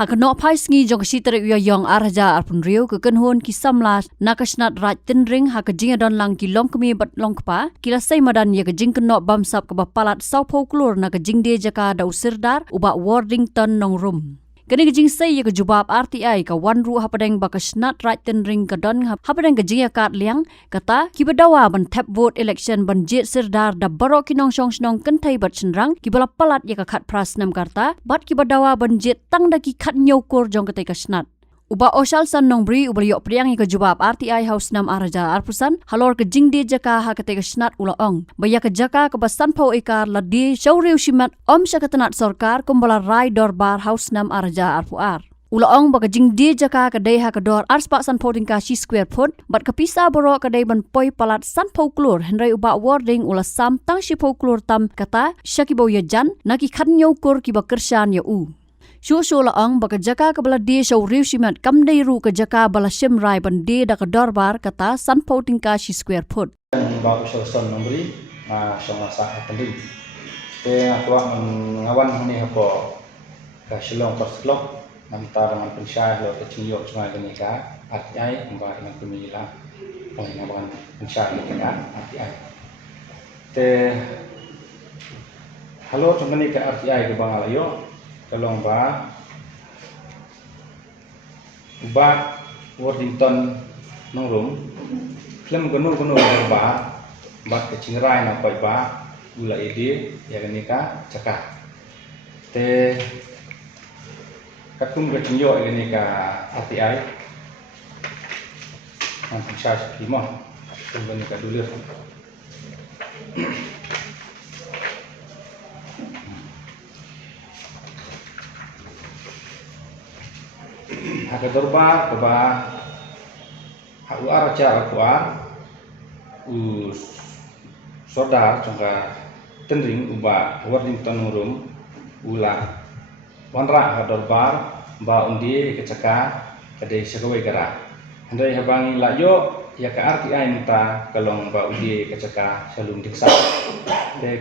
Hakanok paisngi jong sitrik yoyong arja arpun riu kekenhun kisamla nakasnat raj tendring hakajing don lang kilong kemi bat long kpa kilasai madan ye kajing kenok bamsap ke bapalat saupo klur nakajing de jaka da usirdar uba Wardington nong rum. Kini kajing say ye kejubab RTI ka wanru hapadeng bakasnat raj tendring ka don hapadeng kajing yakat liang kata kibadawa ban tap vote election ban jet sirdar da barok kinong song snong kentai bat senrang kibala palat ye ka khat pras nam karta bat kibadawa ban jet tang da ki khat nyokur jong ketai kasnat. Uba osal san nong bri uba yok priang ika jubab RTI House nam araja arpusan halor ke jingde jaka ha ketai kasnat ula ong baya ke jaka ke basan pau ikar ladi syawriu shimat om syakatanat sorkar kumbala rai dorbar House nam araja arpuar. Ula ong baka jingde jaka ke dai ha ke dor arspak san pau tingka shi square foot bat ke pisa borok ke dai ban poi palat san pau klur henrai uba warding ula sam tang shi pau klur tam kata syakibau ya jan naki khat nyokur kiba kersan ya u. Shushu la ong baka jaka ke bala de shaw riu shimat kam dai ru ke jaka bala shimrai ban de da ke dorbar kata san pau tingka shi square foot. Ba usah son nombri song asa tending. Te atwa ngawan ni hapo ka shilong perslok namta dengan pensyai lo ke ciyo cuma gini ka RTI mbak dengan pemilihan oleh ngawan pensyai ni ka RTI. Te halo cuma ni ka RTI ke bang alayo kalong ba Wardington nongrum film gunu ba ke cingrai na koi ba gula ide ya gani ka cakah te katum ke cingyo ya gani ka RTI nanti saya kimo gani ka dulur haka dorba keba haku araja akuar sodar jangka tendring uba Wardington rum ula wanra hadorbar ba undi kecaka kade sekawai gara handai habangi layo ya ka RTI nita kalong ba undi kecaka salum diksa de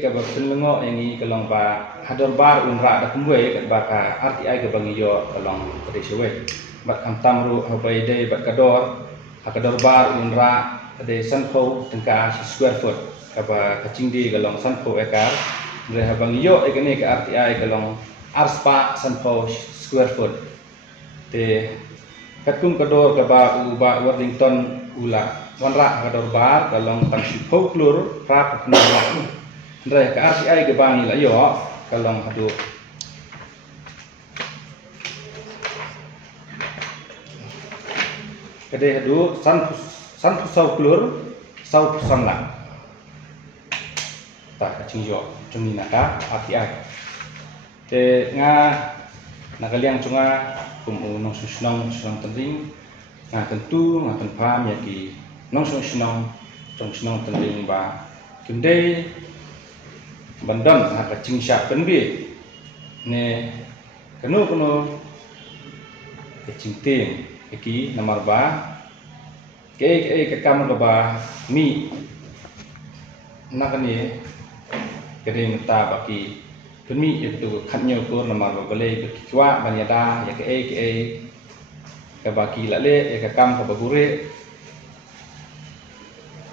ke ba penlengo yangi kalong ba hadorbar unra da kumwe kat ba ka RTI ke bangi yo kalong kade sewe bat kantam ru habai de bat kador hakadorbar unra kade sanpo tengka square foot kaba kacingdi kalong sanpo ekar de habangi yo ekene ke RTI kalong arspa sanpo square foot te katung kador kaba uba Wardington ula wanra kadorbar kalong tang folklor rap kenal ndre ka RTI ke bangi la yo kalong hadu kade hadu san folklor sau sanla ta kacing yo cumi naka RTI te nga nakaliang cunga nong susnong tending nga tentu nga tenpam yaki nong susnong tending ba kimde bandon nga kacing syak penbi ne kanu kacing ting yaki nomor ba ke kam ba mi nakani kede ngta baki kami itu katnya ukur nomor boleh berkiwa banyada ya ke baki lale ya ke kam ke bagure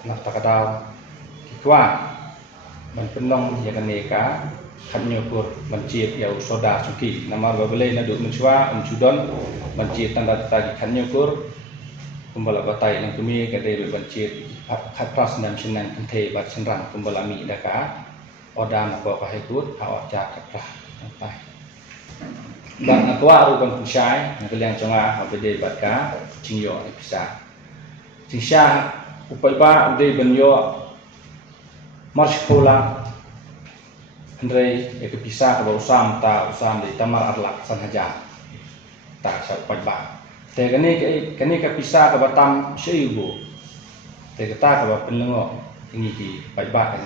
nak takadal kiwa ban penong ya ke neka katnya ukur mencit ya soda suki nomor boleh nadu mencua mencudon mencit tanda tadi katnya ukur kumbala batai yang kami kede mencit katras dan senang kente bat senrang kumbala mi daka odam ko kahitut awak jakatlah sampai dan atwa ruban kusyai ngaliang conga abede batka cingyo bisa sisya upai ba ude benyo marskola andre ya bisa ka usam di tamar arlak sanhaja ta sa upai ba te kani ka bisa ka batam seibu te kata ka penlengo ini ki pai ba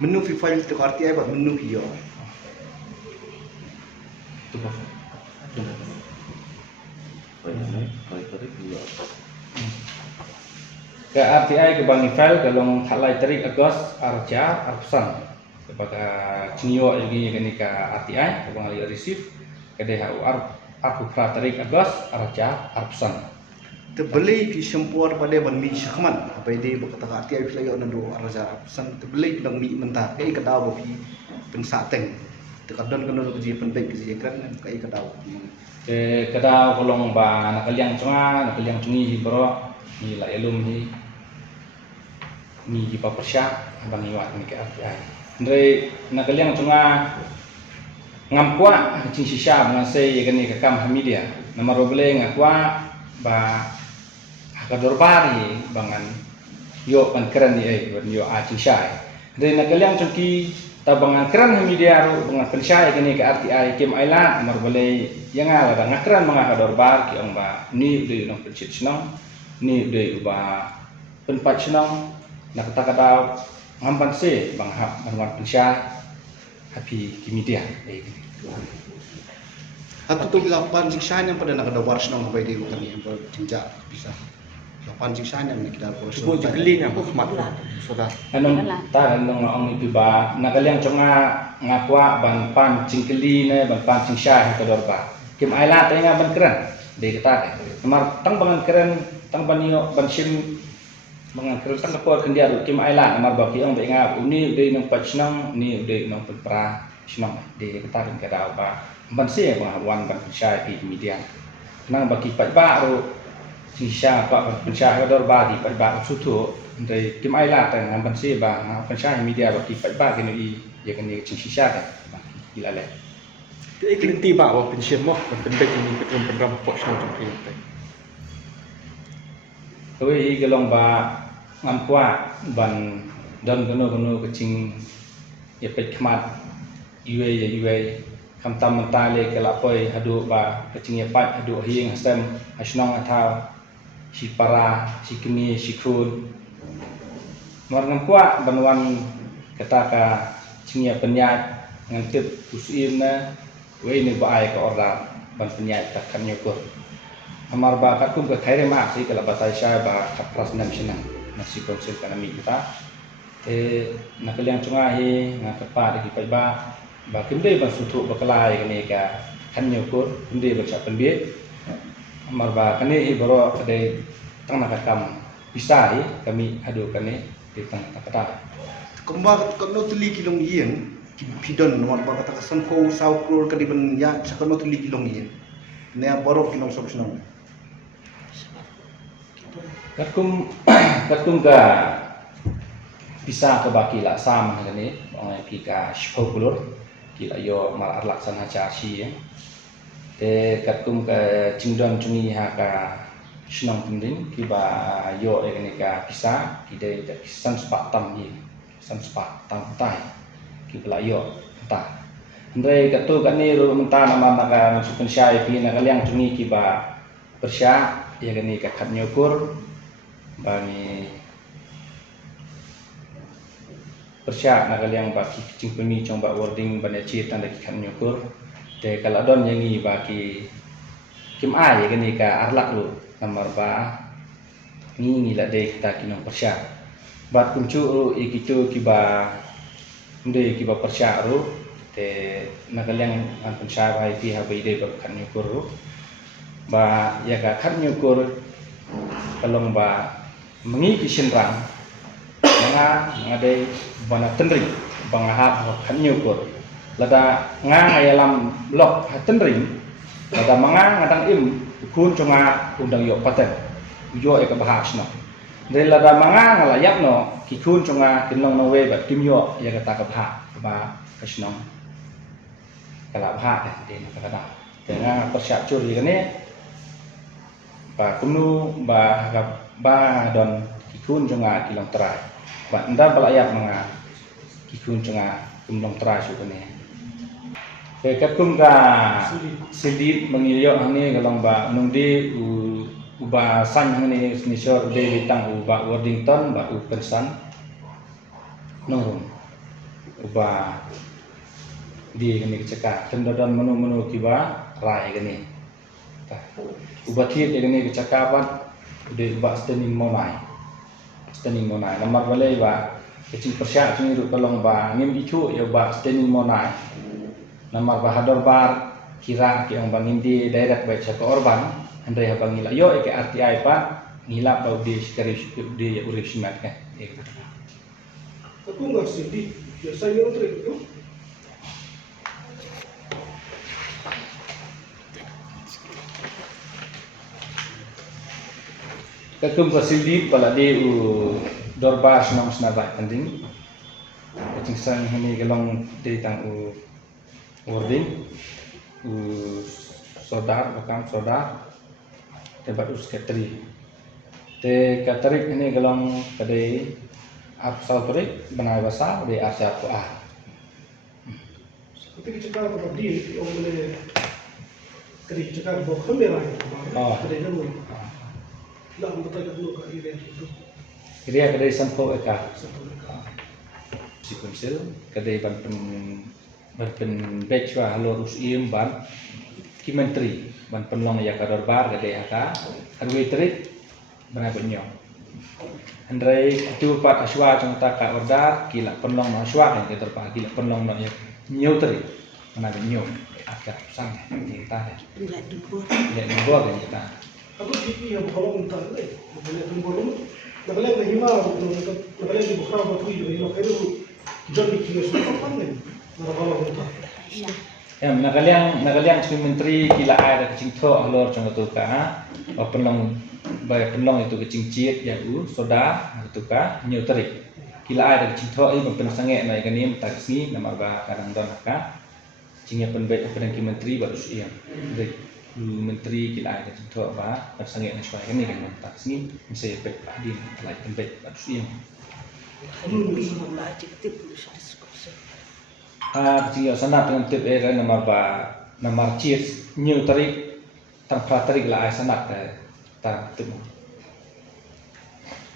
menu FIFA yang untuk RTI buat menu hiyo. Ke RTI ke Bang Ifel kalong halai tarik Agos arja arsan sebagai cenyo lagi kini ke RTI abang ali receive kedai hau arpu pratarik agas araja arpusan Terbeli di sempur pada ban mi syakman. Apa dia berkata arti ai filai nando araja san terbeli bidang mi mentah kai kadau bopi pensateng. Tekadon kena kerja penting kerja kan kai kadau. ke kada kolong ba nakaliang cungi hi bro ni la elum ni pa persya abang iwat ni ke RTI ndre nakaliang cunga ngampua cing sisa mengasai kani ke kam media nama roble ngakwa ba hakador bari bangan yo pan keren ni yo a cing syai ndre nakaliang cungki tabangan keren media ro bangan pensya kani ke RTI kem aila nama roble yang ala ngakran mga hakador bar ki ong ba ni de nong pencit senang ni de ba penpat senang nak kata ngampan se bang hap marwan pensya happy ki media Hatu tu lapan siksan yang pada nak ada waris nang apa dia bukan yang bertinjak bisa. Lapan siksan yang kita harus. Cuba jekeli nya mat saudara. anong ta anong ong ni ba nakaliang chonga ngakwa ban pan cingkeli ne ban pan cingsya hakador ba kim aila ta nga ban keren de kata mar tang bangan keren tang banio ban sim bangan keren tang kapor kendia kim aila mar ba ki ong de nga uni de nang pachnang ni de nang pra sinang de kata kan kada ba ban se ba wan ban cingsya ki media nang ba ki pat ba ro cingsya ba ban cingsya hakador ba di pat ba sutu ndai kim aila ta nang ban se ba ban cingsya media ba ki pat ba kini ya kini cingsya ta ila le Cái iklim tiba wa pension mo penbek ini petrum pendam pok sno trong kri. Koi gelong ba ngampua ban dan gono kecing ya pet khmat iwe kam tam mentale ke lapoi hadu ba kecing ya pat hadu hiing hasem hasnong athau si para si kini si khun mar ngampua banwan kata ka cingya penyat ngantip usin na wei ni ba ai ka orda ban penyat tak kan nyukur amar ba kat kum ka khaire ma si kala batai sha ba kapras nam sinang nasi konsel kana mi kita nakaliang chunga hi ngakapa de pai ba kimde ban sutu ba kalai kani ka kan nyukur kimde ba cha penbie amar ba kani hi boro kade tang nakakam bisa hi kami adu kani di tang takata Kembang kena tuli kilong yen pidon nomor ba kata kasan ko sau krol kadi ben ya sakano tuli kilong yen. Ne borok kilong sok senong. katum ka bisa ke baki la sam kani ong ki ka shpokulur ki la yo mar laksana cha shi te katum ka cingdon cungi ha ka shnong tinding ki ba yo kani ka bisa ki de san spatam yi san spatam tai ki la yo ta ndai katu kani ru menta nama naga sukun syai pi naga liang cungi ki ba persya ya kani ka khat nyukur bani persya naga liang ba ki cing pemi chong ba wording bani chi tan ki khat nyukur te kala don yangi ba ki kim ai ya kani ka arlak lu nomor ba ngi la de kita kinong persya bat kuncu ru ikicu ki ba nde ki ba persya ru te nakaliang an pensya ba pi ha bai de ba khat nyukur ru ba ya ka khat nyukur kalong ba mengi ki sinrang ngade bana tenring bangahap khat nyukur lada ngayalam lok ha tenring lada manga ngadang im kun chunga undang yo paten yo e ka bahas no de lada manga ngalayak no ki kun chunga kinong no we ba tim yo ya ka ta ka ba kasnong kala bha de na ka da te nga persya cur ye kane ba kunu ba ga ba don ki kun chunga kilong trai ba nda balayak manga ki kun chunga kumlong trai su kane ke katum ka sidit mangilyo hani galong ba nungdi uba san hani nisor de bitang uba Wordington ba upensan nong uba di kini kecaka tendodon menu kiba rai kini uba tiet kini kecaka ban ude uba standing monai nomor balai ba kecing persyak cing ru kolong ba ngim ichu ya ba steni monai namar ba hador bar kira ki ang bangin di direct ba sa orban andre ha bangila yo ke RTI pa ngila ba di sekari di urisimat ka Aku nggak sedih, biasanya untuk itu. Kakum fasildi pala de u dorba senang senabat penting. Kecing sang ini gelong de tang u wording u sodar bakam sodar tebat u sekretari. Te katarik ini gelong kadai apsal tarik benai basa de asya ku Ketika cakap kepada dia, orang boleh ketika cakap bawa kamera itu, ada yang boleh. Lah, betul tak dulu kali itu. Kriya kadai sampo eka Satu mereka. si konsil kadai ban pen bechwa halor us iem ban ki menteri ban penlong ya kador bar kadai aka harwe trik benai benyong Andrei itu pat aswa trong ta ka ordar kila penlong no aswa kan kita pa kila penlong no nyu teri mana nyu akar sang kita Enggak dubur. ya nyu kan kita Aku TV yang kalau minta ni, boleh tunggu dulu. Nak lihat ni hima, nak lihat di bukan apa tu juga hima. Kalau jangan mikir semua apa ni, nak kalau minta. Iya. ya nakaliang si menteri kila ada kecing tho halor trong tu ka penlong bay penlong itu kecing ciet ya u soda tu ka nyu teri kila ada kecing tho i pen sange na ganim taksi nama ba kadang don ka cingnya penbaik pen ki menteri baru siang de menteri kila ada kecing tho ba pen sange na swai ni kan taksi mesti pek adin lai penbaik baru siang Hindi mo ma-adjective mo siya diskurso. jika sanat dengan tip era namar cheers new tarik tanpa tarik lah sanat ta tip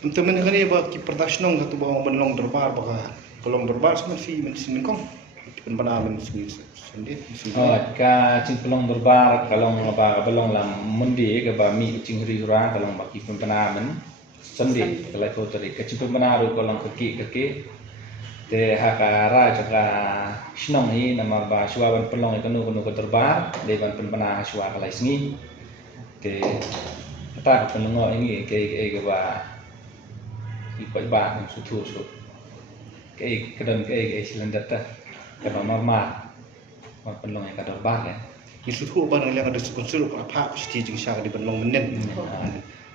Teman kan ni ba ki pertasnong katu ba benlong derbar ba kolong derbar sama fi men sin kong pen bana men sui sendiri oh ka cing pelong berbar kalong ba belong lam mundi ke ba mi cing ri ra kalong ba ki penamen sendi kalai ko tarik ke cing penaru kalong keki te hakara jaka shnong hi namar ba shwa ban pelong ikanu ke derbar de ban penpana shwa kalai singi te ta penongo ini ke ba ipai ba ng sutu su ke kedon ke silender ta ke normal man penlong ka derbar ya isu tu ba nang yang ada konsul ko apa sti jing sha di benlong menen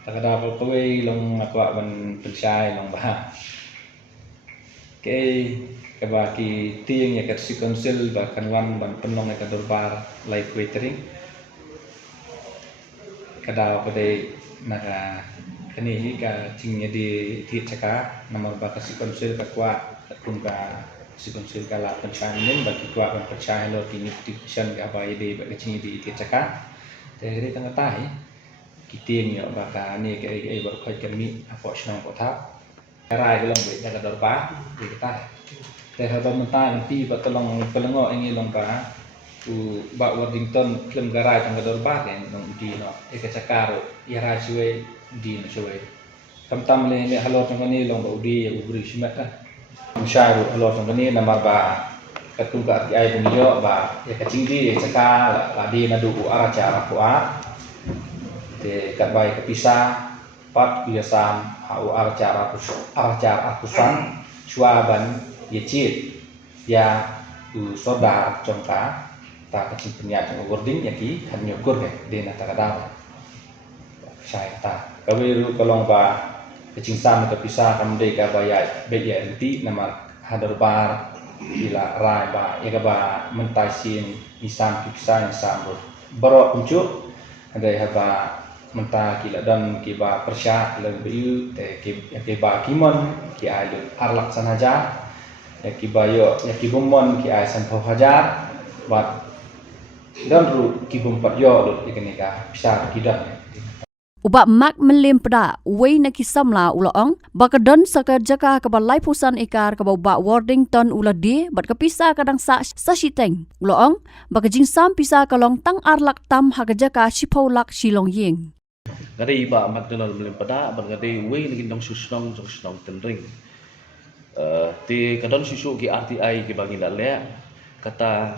takada ko kowe long akwa ban pensai long ba ke ba ki tieng ya si konsil ba kanwan ban penlong ka derbar lai catering kada ko dei naga kani hi ka cingnya di caka nomor ba si konsil ka kwa kum ka si konsil ka la pencainen ba ki kwa ban pencai lo ki notification ka ba ide ba cingnya di caka te ri tang tai ki tieng ya ba ka ni ke ba khoi kami apo snong ko thap rai ko long be da dor ba di ta te ha ba mentai nanti ba tolong pelengo ingi long ba u ba Washington klem garai tang dor ba ken nong di no e ka cakaro ya rai suwe di no suwe tam le halo tang ni long ba udi ya ubri simat ta Syairu halo tang ni namar ba katung ka ai bunyo ba ya ka cingdi caka la di na du ara cara puat te kat bai kepisah pat biasam hau arcara akusan suaban ye cit ya u soda congka ta kecil punya cong wording ya ki han nyukur ke de na ta kada sai ta kawiru kolong ba kecing sam kepisah kam de ka baya be ya enti nama hadar bar bila rai ba ya ba mentasin isam kiksa isam baro kuncu ada haba menta kila dan kiba persya lebih te kiba kimon ki alu arlak sanaja ya kiba yo ya kibumon ki ai san hajar bat dan ru kibum pat yo lu ikenika bisa kidah Uba mak melim pada wei na kisamla ulaong bakadon saka jaka kabalai pusan ikar kabau wording ton ula di bat kapisa kadang sa siteng ulaong bakajing sam pisa kalong tang arlak tam hakajaka sipaulak silong ying Gari ba McDonald melim pada bergadi wei lagi dong susnong tenring Ti kadon susu ki RTI ki bagi le kata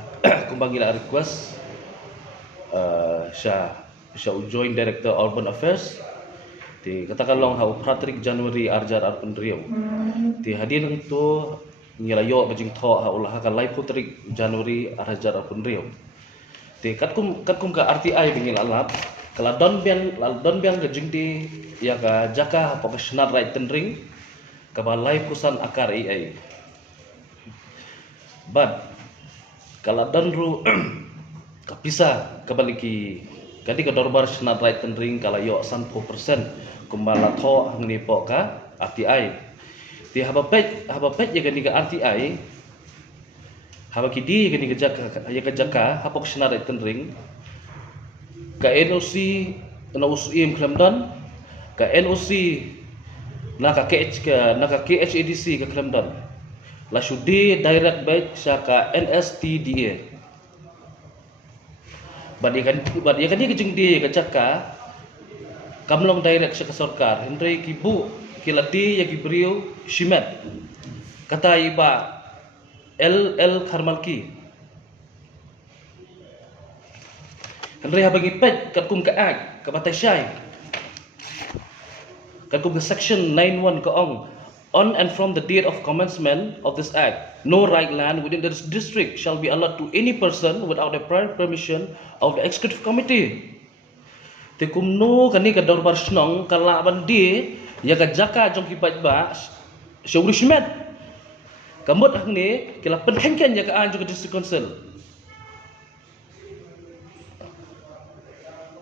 kumbang ila request sya joint director urban affairs ti katakan long ha Patrick January arjar arpun riau ti hadir tu ngelayo bajing tho ha ulah ka lai Patrick January arjar arpun riau ti katkum ka RTI bingil alap kala don biang gajing ti ya ka jaka professional right tendring ka balai kusan akar AI but kala don ru kapisa kabaliki kadi ka dorbar senat right tendring kala yo 100% kumbala tho hangni po ka RTI ti haba pet ya gani ka RTI haba kidi gani ka jaka hapok senat right tendring ka NOC na usim Klamdan ka NOC naka KHADC ka Klamdan la shudi direct batch sa ka NSTDA badikan dia kejeng dia ka jaka kamlong direct sa sarkar hendrai kibu kiladi ya gibriu shimet kata iba LL Karmalki hendrai habagi pet katkum ka ag ka batay syai katkum ka section 91 kaong on and from the date of commencement of this act, no right land within this district shall be allotted to any person without the prior permission of the executive committee. Tekum no kani ka dorbar snong kala bandi ya ka jaka jong kipat ba syurishmet. Kamot hangni kila penhengken ya ka an jong district council.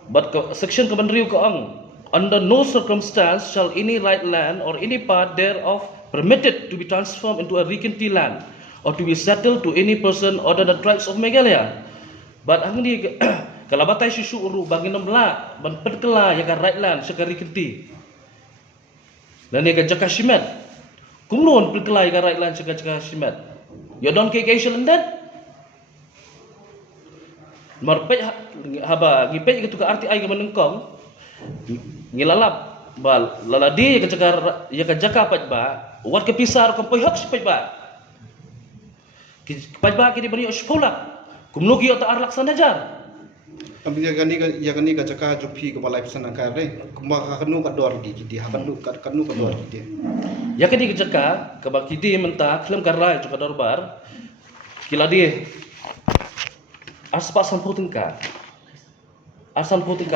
But section kabandriu kaong under no circumstance shall any right land or any part thereof permitted to be transformed into a regency land or to be settled to any person other than the tribes of Meghalaya. But angni kalau batai susu uru bagi namla ban pedkela ya ka right land sa regency. Dan ya ka jaka shimet. Kumnon pedkela ya ka right land sa jaka shimet. You don't take action that. Marpet haba ngipet gitu ka RTI ka manengkong ngilalap bal laladi ya ka jaka pat ba wat ke pisar ko poyok pat ba pat ba kini bani uspola kumnugi ota arlak sanajar Tapi ya gani ka jaka jopi ka balai pesan angka re kuma ka kanu ka dor gi di hakanu ka kanu ka dor gi ya kini ka jaka ka bakidi menta klem karai joka dorbar kiladi aspa puting ka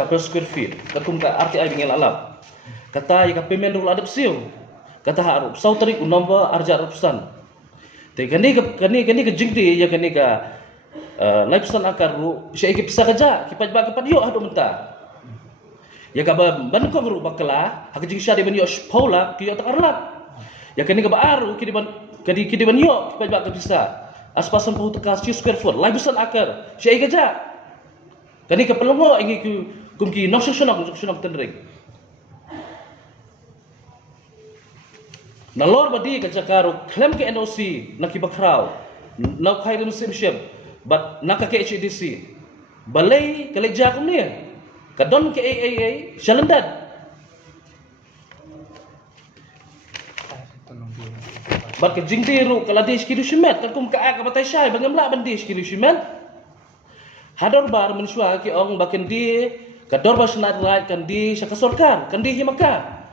per square feet katum ka RTI bingel alap kata ya payment rule adap siu kata harup sautari nomba arja rupusan te kani ka jingdi ya kani ka lifesan akar ru syai ki pisa kaja kipat ba kipat yo adu menta ya ka ban ko ru bakla hak jing syadi ban yo paula ki yo takarlat ya kani ka baru ki ban yo kipat ba ka pisa aspasan pu tekas square foot lifesan akar syai kaja kani ka pelongo ingi kumki noksonok tendring nalor badi ka jakaro claim ke NOC nakibakraw na khairim simship but naka ke HDC balay kalejak ni kadon ke AAA shalandad but ke jingdiru kaladish kidu shimet kakum ka batay syai bangamla bandish kidu shimet hador bar mensua ki ong bakin di kador bar senat right kan di syakasorkan kan di himaka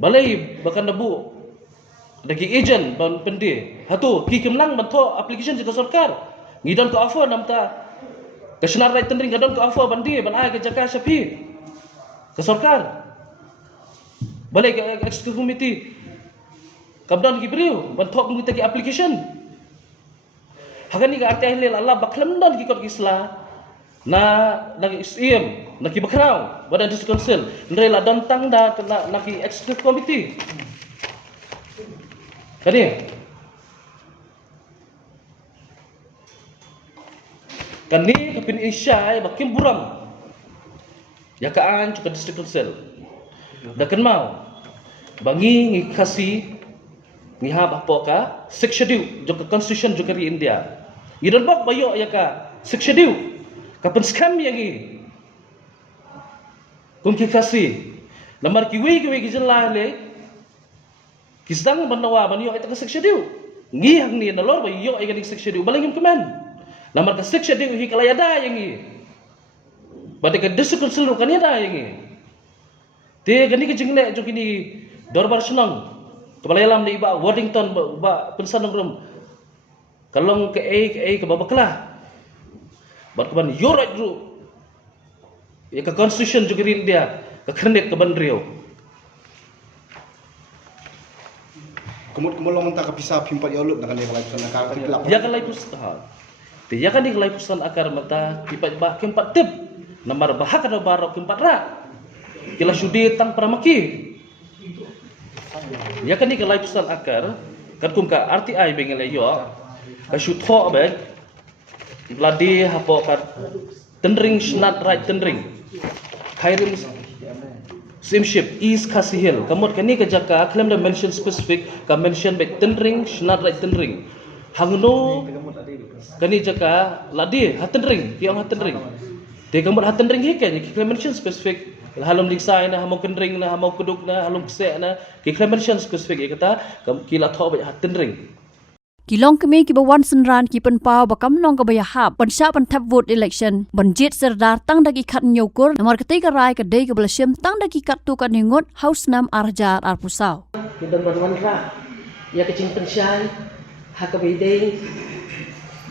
balai bakan nabu dagi agent ban pendi hatu ki kemlang banto application syakasorkar ngidon ko offer namta ke senat right tendring kadon ko offer bandi ban ai ke jaka syapi kasorkar balai ke executive committee kabdan gibriu banto ngita ki application hagani ka arte ahlil Allah baklam dan ki kot isla na nagi sim naki bakraw badan district council ndre la dantang da naki executive committee kani kapin isyai bakim buram ya kaan juga district council da kan mau bangi ngikasi ngihab apoka section joka constitution joka ri India ngidon bak bayo ya ka section kapan scam yagi kumki kasi lamar kiwi jelah le Kisdang banawa banyo ita ka seksyon diu. Ngihang ni nalor ba yo ay ganing seksyon diu balingim kemen. Lamar ka seksyon diu hi kalayada yang i. Bade ka desukun seluruh kanida yang i. Te gani ka jingle jo kini dorbar senang. Kebalayalam ni iba Waddington ba pensan ngrum. Kalong ke ke babaklah. Bat keban yo right ru. Ya ka constitution juga rin dia ka kredit ke bandrio. Kemulong tak bisa pimpat ya ulut nak dia kalau sana kau kelap. Ya kan lai pusat. Dia kan di lai pusat akar mata pipat bah keempat tip. Namar bahak ada barok keempat rak. Kila sudi tang pramaki. Ya kan di lai pusat akar kan kum ka RTI bengel yo. Ka syutho ba. Ladi hapo kan tendring snat right tendring. Khairim Simship East Kasihil. Kamot kani ka jaka claim the mention specific ka mention by tendring snat right tendring. Hangno kani jaka ladi hatendring kiong hatendring. Te kamot hatendring hi kan ki claim mention specific halom diksai na hamau kendring na hamau kuduk na halom kse na ki claim mention specific kata kila tho ba hatendring. Kilong kami ki bawan senran ki penpau bakam nong ka bayahap pensya pentap vote election banjit serdar tang dagi khat nyokur nomor ketiga rai ka dei ka belashim tang dagi kat tu kan ningot house nam arjar arpusau Don Banwanra, ya kecing pensyai, hakabideng,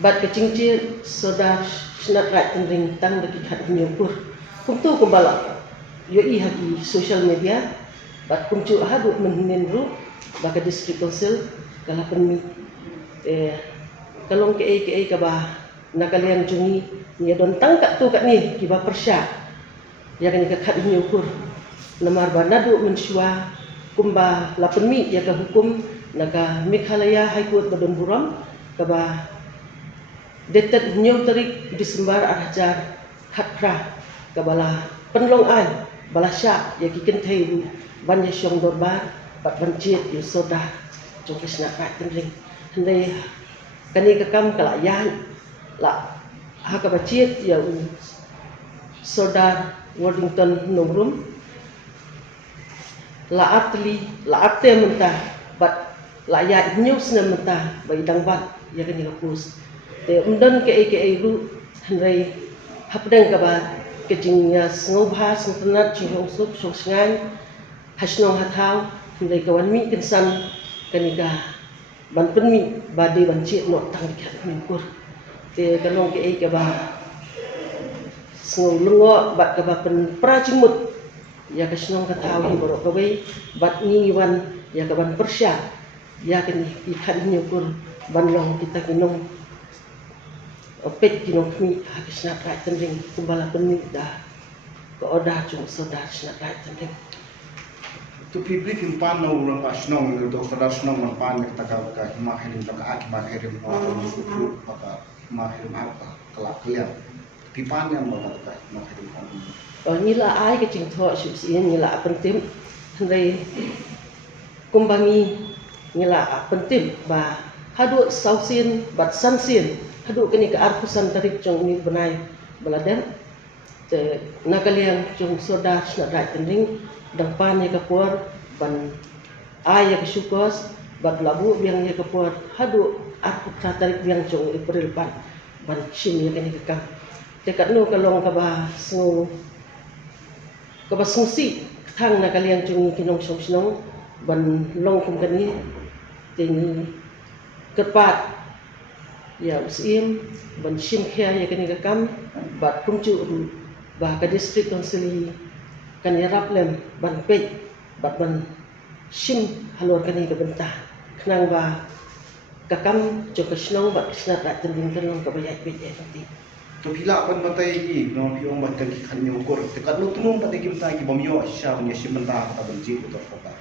bat kecing cil, soda senat rat tendring tang daki kat nyukur. Kumtu kumbala, yo i hagi social media, bat kumcu hadu menenru, baka district council, kala penmi. Kalong ke ba nakalian jungi ni don tangkat tu kat ni kiba persya ya kan kat ni ukur namar ba nadu mensua kumba lapenmi ya ka hukum naga Meghalaya High Court badon buram ka ba dated new tarik Disember arjar khatra ka bala penlong ai bala sya ya ki kenthai banya syong dorbar bat banjit yu soda jokisna kat tendring Handai kani kakam kalayan la hakabacit ya soda Waddington nomrum la arte mentah bat la ya news na mentah bai dangbat ya kani kapus te undan ke ru handai hapdang kabat kejingnya sengobha sengtenat cinghong sup songsngan hasnong hatau handai kawan mi kensan kani ka ban penmi bade ban cik no tang kat mingkur te kalong ke ba sngong lungo bat ka ba pen prajimut ya ka snong ka tau hi borok ka bai bat ni wan ya ka ban persya ya ka ni ikan mingkur ban long kita kinong opet kinong kmi ha ka snat rai tending kumbala penmi dah ko oda chung soda snat rai tending Tu pibri kimpan na urang asnong do sadar snong man pan ka ka hima herim ka akima herim no ku ka hima herim apa kelak kalian pipan yang mau ka no herim kon ni la ai ke ching tho shu sien ni la pentim handai kumbangi ni la pentim ba hadu sausin bat sansin hadu kini ka arkusan tarik jong ni benai baladen te nakaliang jong soda snadai tending dang pan ya kapur ban ay ya syukos bat labu yang ya kapur hadu aku tarik yang jong April pan ban sim ya kini kakang dekat no kalong ka ba so ka ba sungsi thang na kaliang jong kinong song sinong ban long kum kani tingi kepat ya usim ban sim khia ya kini kakam bat kumcu ba ka district council kan yarap lem ban pej bat ban sim halor kani ka bentah kenang ba kakam jo ka snong bat snat rat tending kenong ka bayat pej nanti tu pila pan batai gi no piong bat ki khan nyu kor tekat lu tunung batai kim ta gi bomyo asya punya sim mentah ka benci utor kota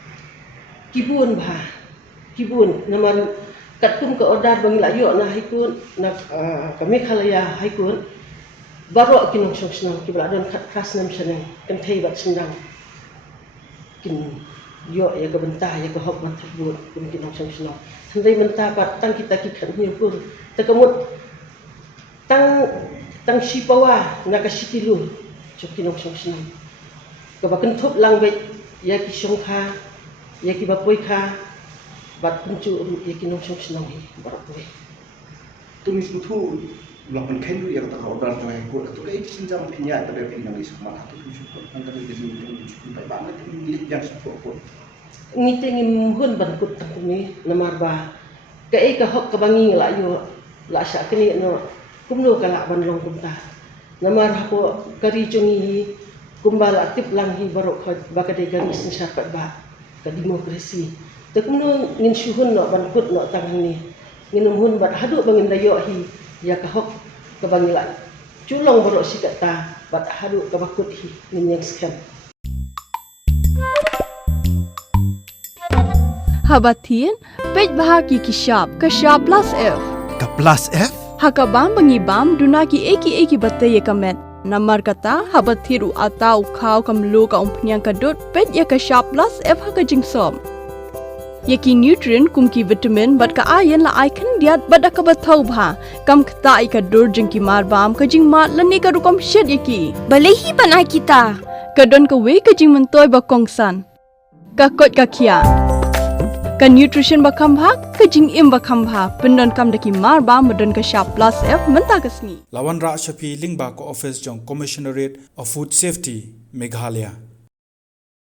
kibun naman katum ka order bang layo na haikun na kami Meghalaya High Court baro kinong song kibla don khas nam sanang kan thei bat sindang kin yo ya ka bentah ya ka hok ban thbur kun kinong song handai mentah pat tang kita ki khan ni pur takamut tang sipawa na ka sitilun chok kinong song ka ba kan thop lang bet ya ki songkha ya ki ba poi kha bat pencu yakin nong shop senang hi barak tu. Tulis butuh melakukan kain dia kata kau dalam jangan ikut atau kayak itu senjata punya pada pinang di sekolah atau cukup angkat di sini cukup banget milik yang support. Ngiting hun ban kut takumi namar ba. Kai ka hok ka bangi la yo la sha kini no kumno kala ban long kumta. Namar hapo kari chungi kumbala tip lang hi barok ba ka de garis ni syapat ba ka demokrasi. Takumno ngin syuhun no ban kut no tang ni. Nginum hun bat hadu bangin dayo hi ya ka hok ka bangi la. Culong barok sikata bat hadu ka bakut hi ngin yang scam. Habatin, pej bahagi kishap, kashap plus F. Ka plus F? Hakabam bangibam dunaki eki bate ye kamet. Namar kata habathiru atau kau kamlu ka umpnyang kadut pej ya kashap plus F haka jingsom. Yaki nutrient kumki vitamin bat ka ayan la aikan diat bada ka bathau bha. Kam kata ika dur jingki marbam ka jing mat lani ka rukom shed yaki. Balehi panai kita. Kadon ka we ka jing mentoy ba kongsan. Ka kot ka kia. Ka nutrition bakam bha ka jing im bakam bha pendon kam daki mar ba medon ka sharp plus F menta kasni Lawan Ra Shafi Lingba ko office jong Commissionerate of Food Safety Meghalaya.